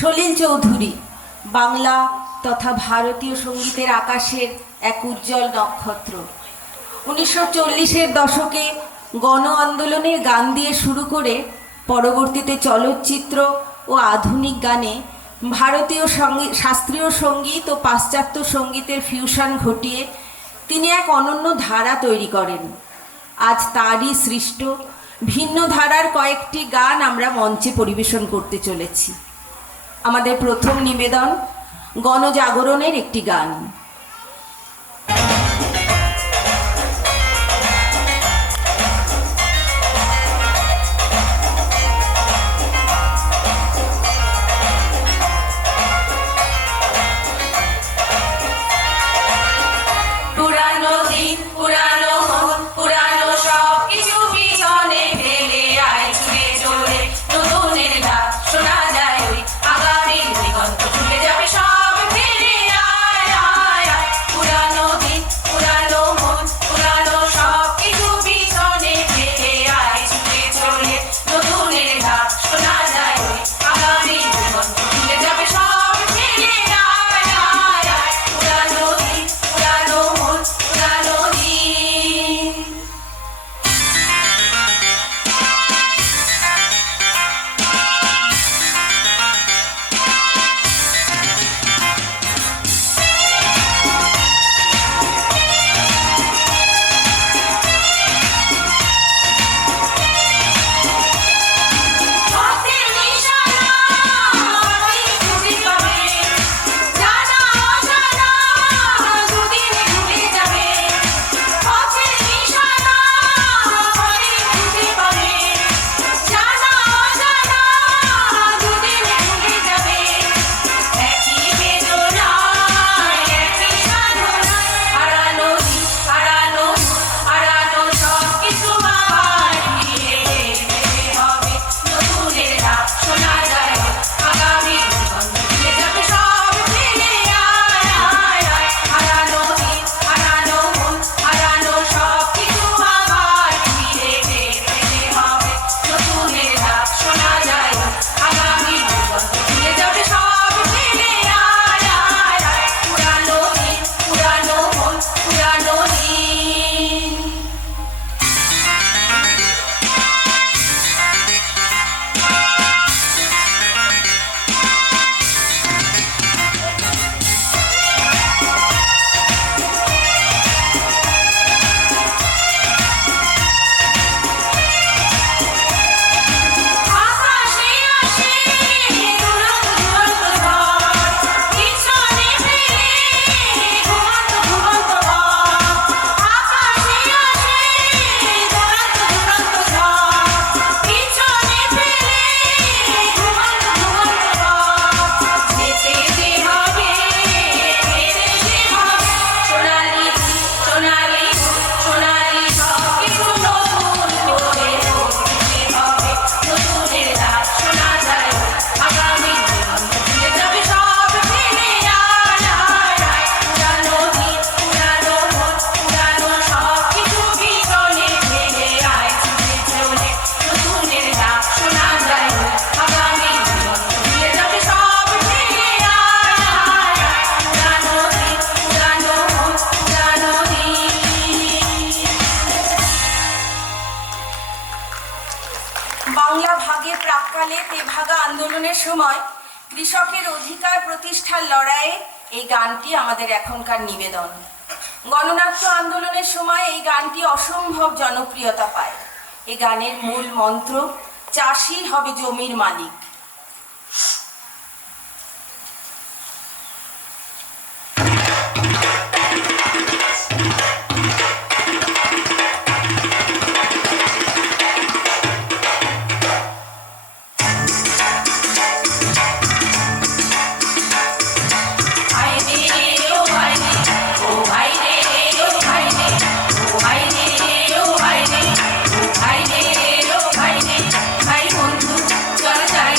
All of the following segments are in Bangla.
সলিল চৌধুরী বাংলা তথা ভারতীয় সঙ্গীতের আকাশের এক উজ্জ্বল নক্ষত্র। 1940-এর দশকে গণ আন্দোলনের গান দিয়ে শুরু করে পরবর্তীতে চলচ্চিত্র ও আধুনিক গানে ভারতীয় শাস্ত্রীয় সঙ্গীত ও পাশ্চাত্য সঙ্গীতের ফিউশন ঘটিয়ে তিনি এক অনন্য ধারা তৈরি করেন। আজ তারই সৃষ্ট ভিন্ন ধারার কয়েকটি গান আমরা মঞ্চে পরিবেশন করতে চলেছি। আমাদের প্রথম নিবেদন গণজাগরণের একটি গান। বাংলা ভাগের প্রাক্কালে তেভাগা আন্দোলনের সময় কৃষকের অধিকার প্রতিষ্ঠার লড়াইয়ে এই গানটি আমাদের এখনকার নিবেদন। গণনাট্য আন্দোলনের সময় এই গানটি অসম্ভব জনপ্রিয়তা পায়। এই গানের মূল মন্ত্র চাষি হবে জমির মালিক। ভাই বন্ধু চল যাই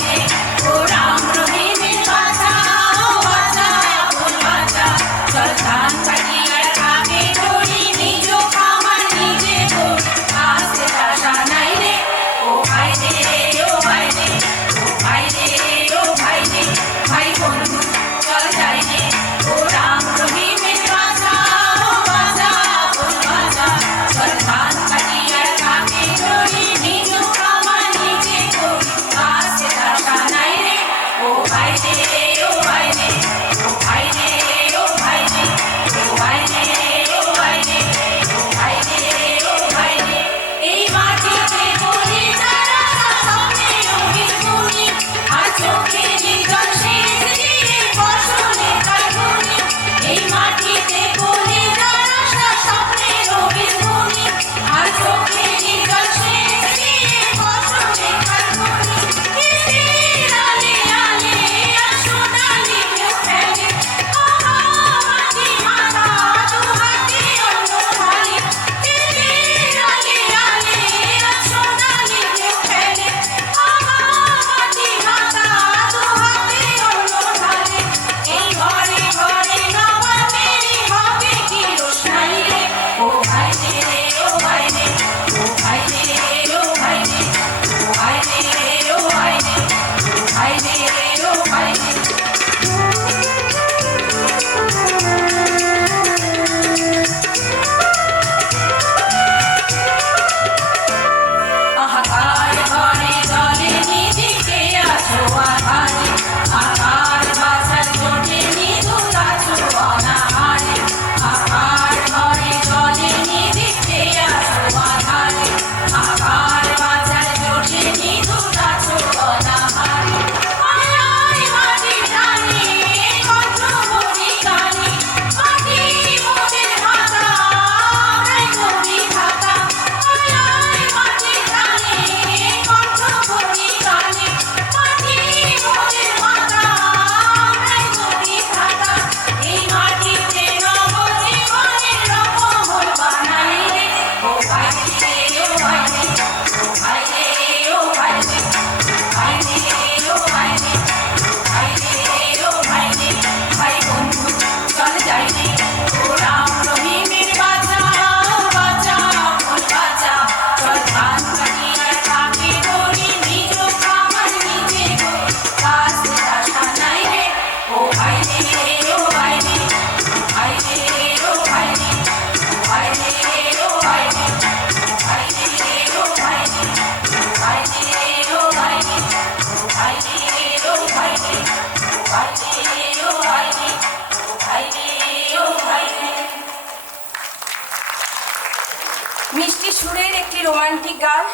রোমান্টিক গান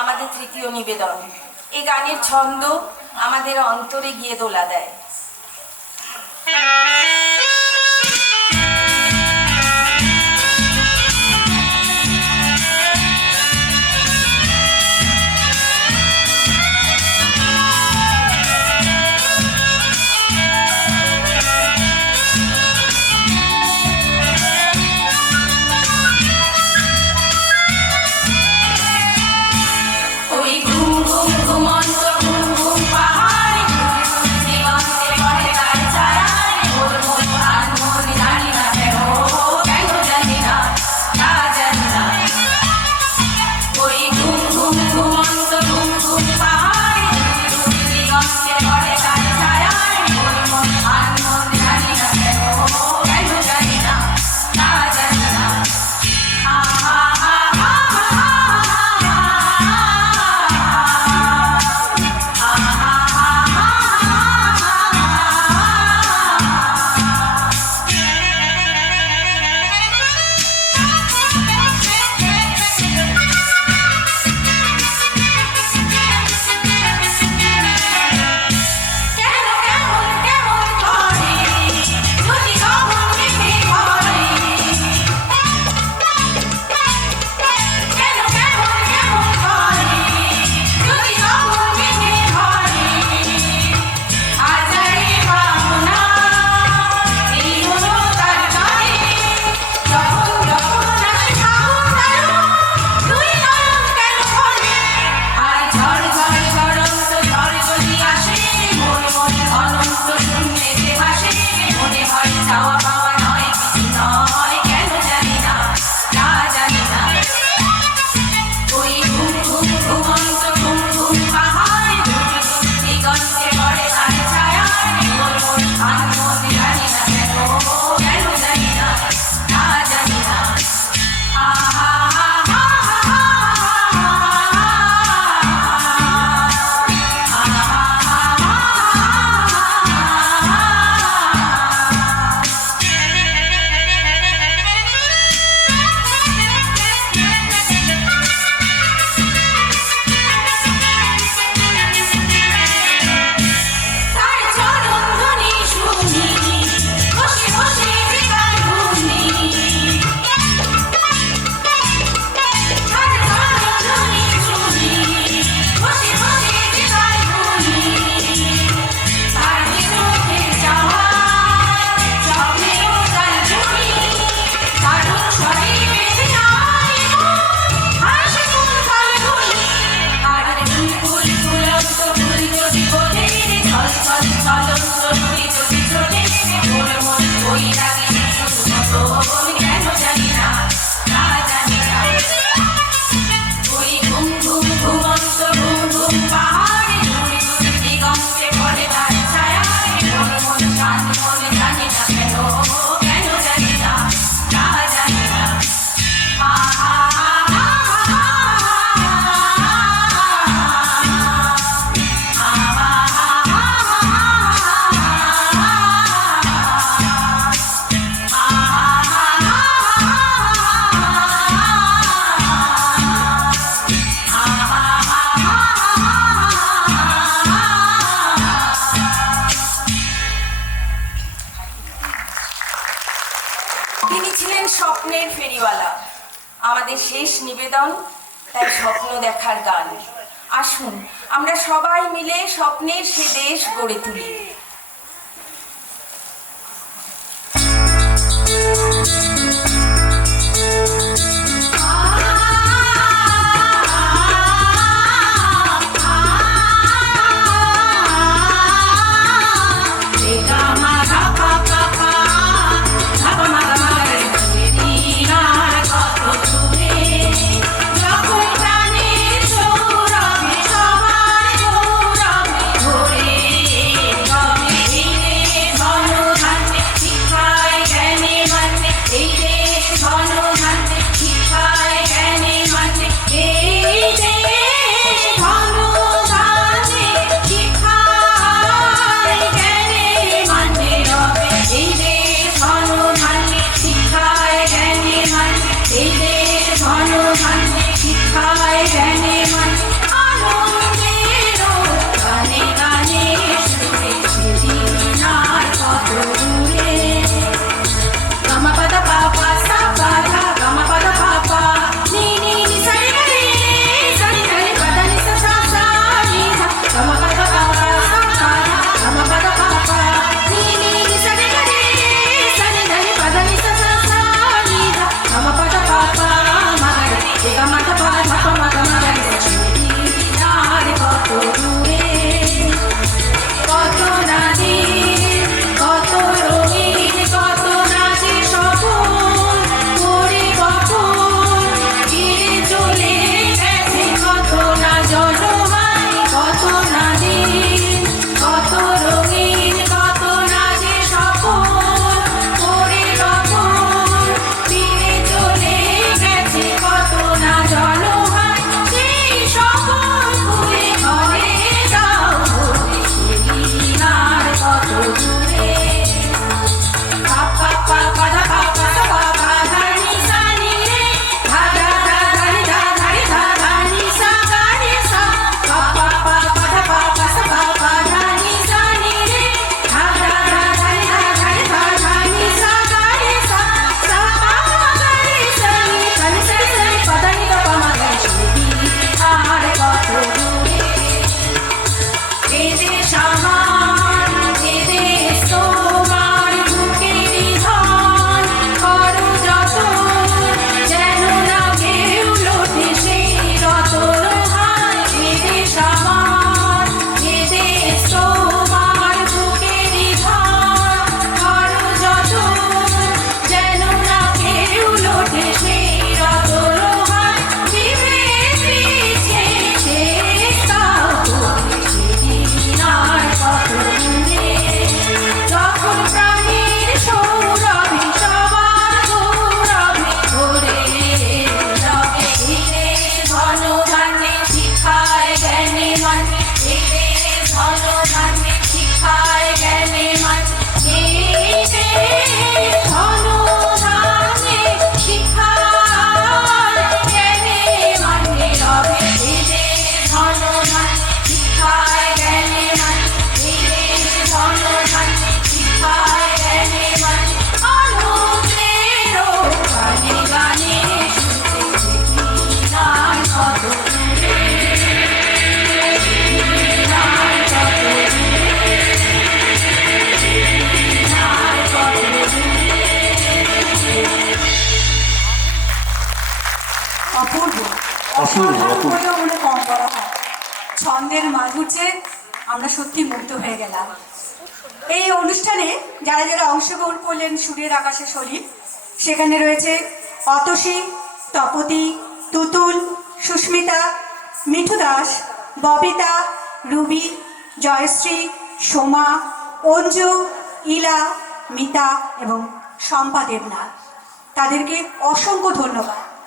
আমাদের তৃতীয় নিবেদন। এই গানের ছন্দ আমাদের অন্তরে গিয়ে দোলা দেয়। তিনি ছিলেন স্বপ্নের ফেরিওয়ালা। আমাদের শেষ নিবেদন তাই স্বপ্ন দেখার গান। আসুন আমরা সবাই মিলে স্বপ্নের সে দেশ গড়ে তুলি। সবার গৌরবে ধরে অসাধারণ বলেও মনে কম করা হয়। ছন্দের মাধুর্যে আমরা সত্যি মুগ্ধ হয়ে গেলাম। এই অনুষ্ঠানে যারা যারা অংশগ্রহণ করলেন সুরের আকাশে শরীর, সেখানে রয়েছে অতসী, তপতি, তুতুল, সুস্মিতা, মিঠু দাস, ববিতা, রুবি, জয়শ্রী, সোমা, অঞ্জু, ইলা, মিতা এবং শম্পা দেবনাথ। তাদেরকে অসংখ্য ধন্যবাদ।